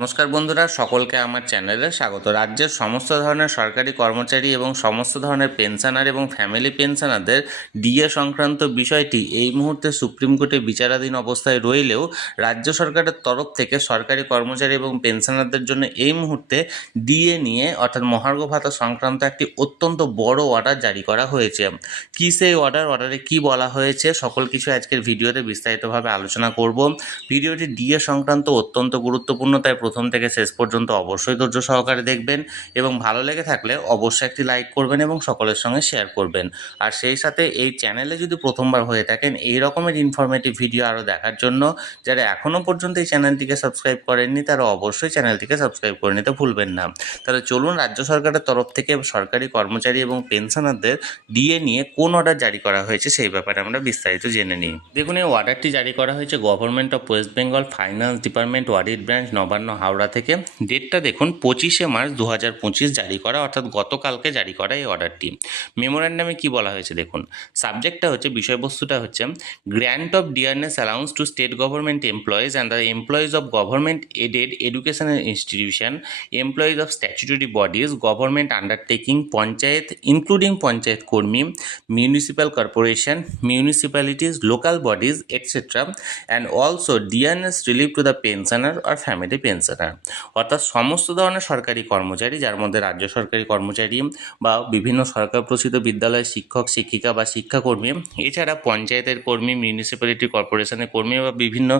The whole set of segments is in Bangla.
নমস্কার বন্ধুরা, সকলকে আমার চ্যানেলে স্বাগত। রাজ্যের সমস্ত ধরনের সরকারি কর্মচারী এবং সমস্ত ধরনের পেনশনার এবং ফ্যামিলি পেনশনারদের ডিএ সংক্রান্ত বিষয়টি এই মুহূর্তে সুপ্রিম কোর্টে বিচারাধীন অবস্থায় রইলেও রাজ্য সরকারের তরফ থেকে সরকারি কর্মচারী এবং পেনশনারদের জন্য এই মুহূর্তে ডিএ নিয়ে, অর্থাৎ মহার্ঘ ভাতা সংক্রান্ত একটি অত্যন্ত বড় অর্ডার জারি করা হয়েছে। কী সেই অর্ডার অর্ডারে কি বলা হয়েছে, সকল কিছু আজকের ভিডিওতে বিস্তারিতভাবে আলোচনা করব। ভিডিওটি ডিএ সংক্রান্ত অত্যন্ত গুরুত্বপূর্ণ, তাই প্রথম থেকে শেষ পর্যন্ত অবশ্যই ধৈর্য সহকারে দেখবেন এবং ভালো লেগে থাকলে অবশ্যই একটি লাইক করবেন এবং সকলের সঙ্গে শেয়ার করবেন। আর সেই সাথে এই চ্যানেলে যদি প্রথমবার হয়ে থাকেন, এই রকমের ইনফরমেটিভ ভিডিও আরও দেখার জন্য যারা এখনও পর্যন্ত এই চ্যানেলটিকে সাবস্ক্রাইব করেননি, তারা অবশ্যই চ্যানেলটিকে সাবস্ক্রাইব করে নিতে ভুলবেন না। তাহলে চলুন রাজ্য সরকারের তরফ থেকে সরকারি কর্মচারী এবং পেনশনারদের ডিএ নিয়ে কোন অর্ডার জারি করা হয়েছে সেই ব্যাপারে আমরা বিস্তারিত জেনে নিই। দেখুন, এই অর্ডারটি জারি করা হয়েছে government of West Bengal finance department audit branch Nabanna Howrah থেকে। ডেটটা দেখুন, পঁচিশে মার্চ দু হাজার পঁচিশ জারি করা, অর্থাৎ গতকালকে জারি করা এই অর্ডারটি মেমোরান্ডামে কি বলা হয়েছে দেখুন? সাবজেক্টটা হচ্ছে, বিষয়বস্তুটা হচ্ছে grant of dearness allowance to state government employees and the employees of government aided educational institution employees of statutory bodies government undertaking panchayat including panchayat কর্মী municipal corporation, municipalities, local bodies etc and also dearness relief to the pensioner or family pensioner অর্থাৎ সমস্ত ধরনের সরকারি কর্মচারী, যার মধ্যে রাজ্য সরকারি কর্মচারী বা বিভিন্ন সরকার প্রসিত বিদ্যালয়ের শিক্ষক, শিক্ষিকা বা শিক্ষাকর্মী, এছাড়া পঞ্চায়েতের কর্মী মিউনিসিপ্যালিটি কর্পোরেশনের কর্মী বা বিভিন্ন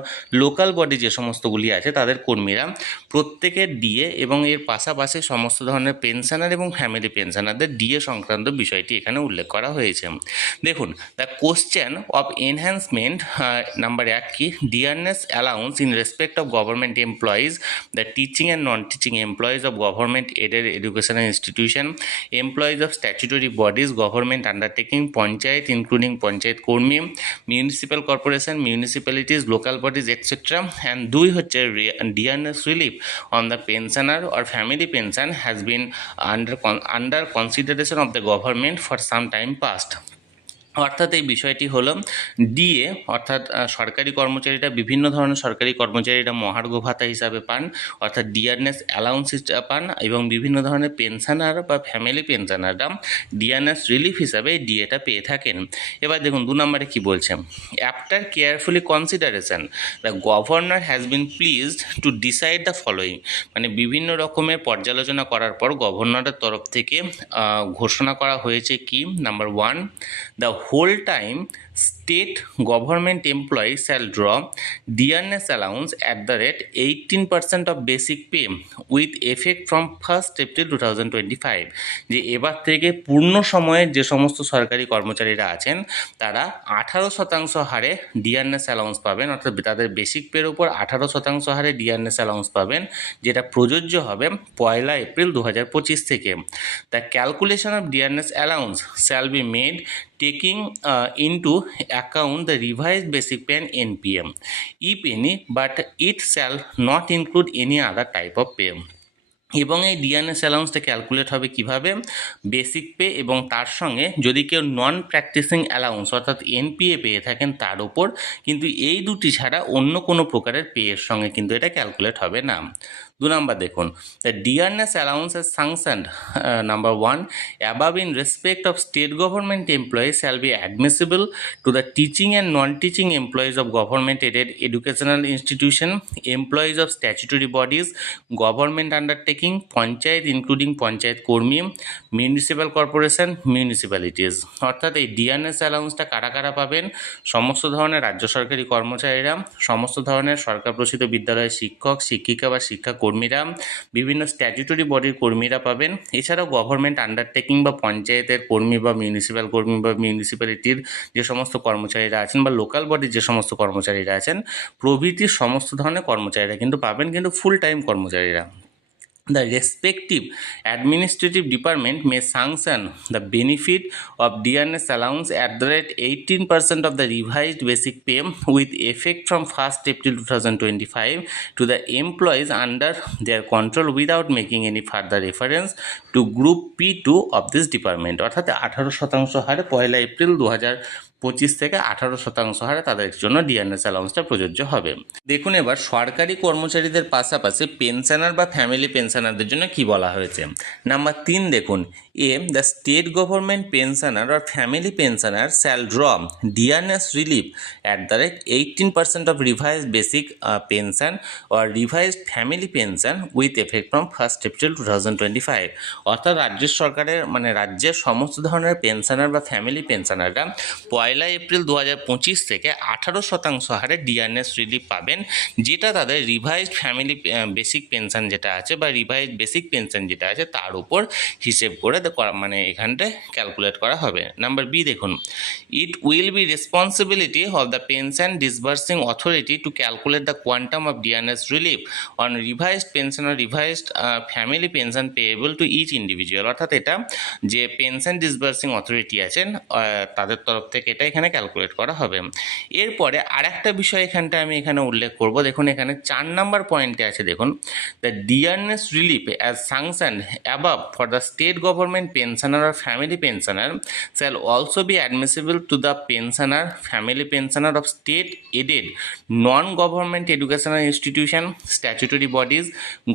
লোকাল বডি যে সমস্তগুলি আছে, তাদের কর্মীরা প্রত্যেকের ডিএ এবং এর পাশাপাশি সমস্ত ধরনের পেনশনার এবং ফ্যামিলি পেনশনারদের ডিএ সংক্রান্ত বিষয়টি এখানে উল্লেখ করা হয়েছে। দেখুন the question of enhancement number এক কি? Dearness allowance in respect of government employees teaching and non teaching employees of government aided educational institution employees of statutory bodies government undertaking panchayat including panchayat কর্মী municipal corporation municipalities local bodies etcetera and দুই হচ্ছে dearness relief on the pensioner or family pension has been under under consideration of the government for some time past. অর্থাৎ এই বিষয়টি হলো ডিএ, অর্থাৎ সরকারি কর্মচারীরা বিভিন্ন ধরনের সরকারি কর্মচারীরা মহার্ঘ ভাতা হিসাবে পান, অর্থাৎ ডিয়ারনেস অ্যালাউন্স পান এবং বিভিন্ন ধরনের পেনশনার বা ফ্যামিলি পেনশনাররা ডিয়ারনেস রিলিফ হিসাবে ডিএটা পেয়ে থাকেন। এবার দেখুন, দু নম্বরে কি বলছে? After carefully consideration the governor has been pleased to decide the following মানে বিভিন্ন রকমের পর্যালোচনা করার পর গভর্নরের তরফ থেকে ঘোষণা করা হয়েছে কি? Number one the whole time state government employee shall draw dearness allowance at the rate eighteen percent of basic pay with effect from first April two thousand twenty five যে এবার থেকে পূর্ণ সময়ের যে সমস্ত সরকারি কর্মচারীরা আছেন, তারা আঠারো শতাংশ হারে ডিয়ারনেস অ্যালাউন্স পাবেন। অর্থাৎ তাদের বেসিক পের উপর আঠারো শতাংশ হারে ডিয়ারনেস অ্যালাউন্স পাবেন, যেটা প্রযোজ্য হবে পয়লা এপ্রিল দু হাজার পঁচিশ থেকে। The calculation of dearness allowance shall be made taking uh, into account the revised basic pay and NPM, if any, but it shall not include any other type of pay. এবং এই ডিএনএস অ্যালাউন্সটা ক্যালকুলেট হবে কীভাবে? বেসিক পে এবং তার সঙ্গে যদি কেউ নন প্র্যাকটিসিং অ্যালাউন্স অর্থাৎ এনপিএ পেয়ে থাকেন তার উপর কিন্তু এই দুটি ছাড়া অন্য কোনো প্রকারের পে এর সঙ্গে কিন্তু এটা ক্যালকুলেট হবে না। দু নম্বর দেখুন। The dearness allowance as sanction number one above in respect of state government employees shall be admissible to the teaching and non teaching employees of government aided educational institution employees of statutory bodies government undertaking panchayat including panchayat কর্মী মিউনিসিপ্যাল কর্পোরেশন মিউনিসিপ্যালিটিস অর্থাৎ এই ডিএনএস অ্যালাউন্সটা কারা কারা পাবেন? সমস্ত ধরনের রাজ্য সরকারি কর্মচারীরা, সমস্ত ধরনের সরকার প্রসিত বিদ্যালয়ের শিক্ষক, শিক্ষিকা বা শিক্ষাকর্মীরা বিভিন্ন স্ট্যাচুটরি বডির কর্মীরা পাবেন। এছাড়াও গভর্নমেন্ট আন্ডারটেকিং বা পঞ্চায়েতের কর্মী বা মিউনিসিপ্যাল কর্মী বা মিউনিসিপ্যালিটির যে সমস্ত কর্মচারীরা আছেন বা লোকাল বডির যে সমস্ত কর্মচারীরা আছেন প্রভৃতির সমস্ত ধরনের কর্মচারীরা কিন্তু পাবেন, কিন্তু ফুল টাইম কর্মচারীরা। The respective administrative department may sanction the benefit of DNS allowance at the rate 18% of the revised basic pay with effect from 1st April 2025 to the employees under their control without making any further reference to group P2 of this department অর্থাৎ আঠারো শতাংশ হারে পয়লা এপ্রিল দু হাজার পঁচিশ থেকে আঠারো শতাংশ হারে তাদের জন্য ডিএনএস অ্যালাউন্সটা প্রযোজ্য হবে। দেখুন এবার সরকারি কর্মচারীদের পাশাপাশি পেনশনার বা ফ্যামিলি পেনশনারদের জন্য কি বলা হয়েছে? নাম্বার তিন দেখুন A the state government pensioner or family pensioner shall draw dearness relief at the rate 18% of revised basic uh, pension or revised family from first effect from 1st April 2025 অর্থাৎ রাজ্য সরকারের মানে রাজ্যের সমস্ত ধরনের পেনশনার বা ফ্যামিলি পেনশনাররা পয়লা এপ্রিল দু থেকে আঠারো শতাংশ হারে ডিআরএস রিলিফ পাবেন, যেটা তাদের রিভাইজড ফ্যামিলি বেসিক পেনশন যেটা আছে বা রিভাইজড বেসিক পেনশন যেটা আছে তার উপর হিসেব করে মানে এখানটায় ক্যালকুলেট করা হবে। নাম্বার বি দেখুন it will be responsibility of the pension disbursing authority to calculate the quantum of dearness relief on revised pension or revised family pension payable to each individual অর্থাৎ এটা যে পেনশন ডিসবার্সিং অথরিটি আছেন তাদের তরফ থেকে এটা এখানে ক্যালকুলেট করা হবে। এরপরে আরেকটা বিষয় এখানটা আমি এখানে উল্লেখ করব। দেখুন, এখানে চার নাম্বার পয়েন্টে আছে, দেখুন। The dearness relief as sanction above for the state government pensioner or family pensioner shall also be admissible to the pensioner family pensioner of state aided non government educational institution statutory bodies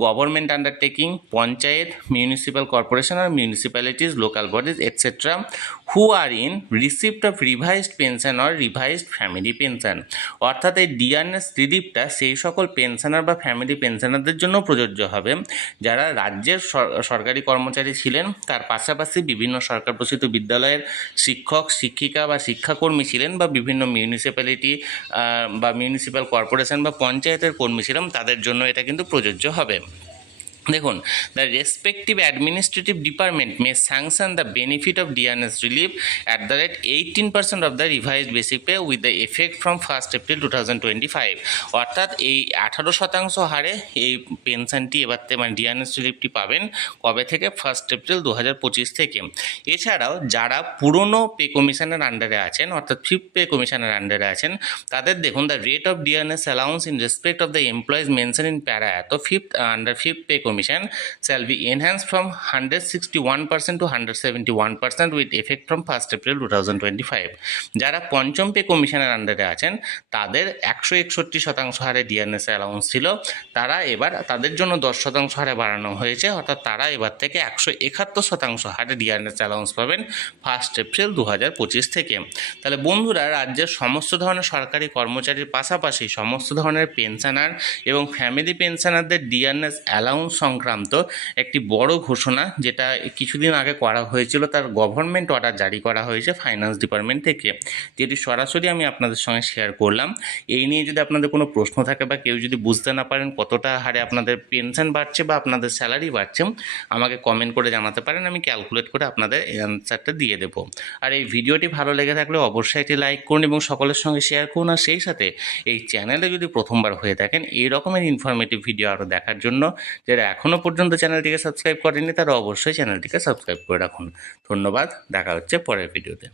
government undertaking panchayat municipal corporation or municipalities local bodies etcetera who are in receipt of revised pension or revised family pension অর্থাৎ এই ডিআরএস রিলিফটা সেই সকল পেনশনার বা ফ্যামিলি পেনশনারদের জন্য প্রযোজ্য হবে। যারা রাজ্যের সরকারি কর্মচারী ছিলেন, তার পাশাপাশি বিভিন্ন সরকার প্রসিত বিদ্যালয়ের শিক্ষক, শিক্ষিকা বা শিক্ষাকর্মী ছিলেন বা বিভিন্ন মিউনিসিপ্যালিটি বা মিউনিসিপ্যাল কর্পোরেশন বা পঞ্চায়েতের কর্মী ছিলেন, তাদের জন্য এটা কিন্তু প্রযোজ্য হবে। দেখুন the respective administrative department may sanction the benefit of dearness relief at the rate eighteen percent of the revised basic pay with the effect from first April two thousand twenty five অর্থাৎ এই আঠারো শতাংশ হারে এই পেনশনটি এবার মানে ডিআরএস রিলিফটি পাবেন কবে থেকে? ফার্স্ট এপ্রিল দু হাজার পঁচিশ থেকে। এছাড়াও যারা পুরনো পে কমিশনের আন্ডারে আছেন, অর্থাৎ ফিফ পে কমিশনের আন্ডারে আছেন, তাদের দেখুন the rate of dearness allowance in respect of the employees mention in para at fifth under fifth pay commission shall be enhanced from 161% to 171% with effect from 1st April 2025 যারা পঞ্চম পে কমিশনের আন্ডারে আছেন, তাদের একশো একষট্টি শতাংশ হারে ডিএনএস অ্যালাউন্স ছিল। তারা এবার তাদের জন্য দশ শতাংশ হারে বাড়ানো হয়েছে, অর্থাৎ তারা এবার থেকে একশো একাত্তর শতাংশ হারে ডিএনএস অ্যালাউন্স পাবেন ফার্স্ট এপ্রিল দু হাজার পঁচিশ থেকে। তাহলে বন্ধুরা, রাজ্যের সমস্ত ধরনের সরকারি কর্মচারীর পাশাপাশি সমস্ত ধরনের পেনশনার এবং ফ্যামিলি পেনশনারদের ডিএনএস অ্যালাউন্স সংক্রান্ত একটি বড় ঘোষণা যেটা কিছুদিন আগে করা হয়েছিল, তার গভর্নমেন্ট অর্ডার জারি করা হয়েছে ফাইন্যান্স ডিপার্টমেন্ট থেকে। যেটি সরাসরি আমি আপনাদের সঙ্গে শেয়ার করলাম। এই নিয়ে যদি আপনাদের কোনো প্রশ্ন থাকে বা কেউ যদি বুঝতে না পারেন কতটা হারে আপনাদের পেনশন বাড়ছে বা আপনাদের স্যালারি বাড়ছে, আমাকে কমেন্ট করে জানাতে পারেন, আমি ক্যালকুলেট করে আপনাদের অ্যান্সারটা দিয়ে দেবো। আর এই ভিডিওটি ভালো লেগে থাকলে অবশ্যই একটি লাইক করুন এবং সকলের সঙ্গে শেয়ার করুন। আর সেই সাথে এই চ্যানেলে যদি প্রথমবার হয়ে থাকেন এই রকমের ইনফরমেটিভ ভিডিও আরও দেখার জন্য, যারা এখনও পর্যন্ত চ্যানেলটিকে সাবস্ক্রাইব করেনি তারা অবশ্যই চ্যানেলটিকে সাবস্ক্রাইব করে রাখুন। ধন্যবাদ, দেখা হচ্ছে পরের ভিডিওতে।